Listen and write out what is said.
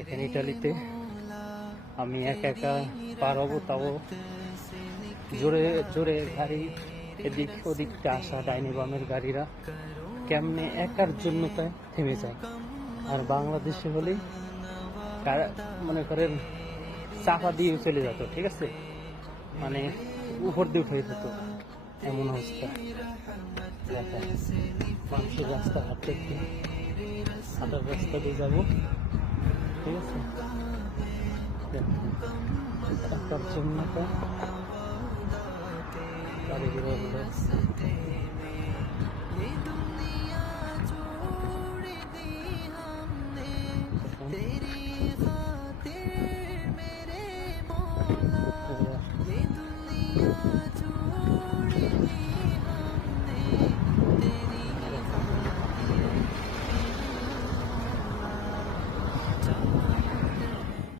এখানে ইটালিতে আমি একা একা পার হবো, তাও জোরে জোরে গাড়ি এদিক ওদিকটা আসা ডাইনি বামের গাড়িরা কেমনে একার জন্য তাই থেমে যায়। আর বাংলাদেশে হলেই মনে করেন চাপা দিয়ে চলে যেত, ঠিক আছে, মানে উপর দিয়ে উঠে যেত, এমন অবস্থা। মানুষের রাস্তা হাঁটতে হাঁটার রাস্তা দিয়ে যাবো, ঠিক আছে, একার জন্য তো গাড়ি ঘোড়া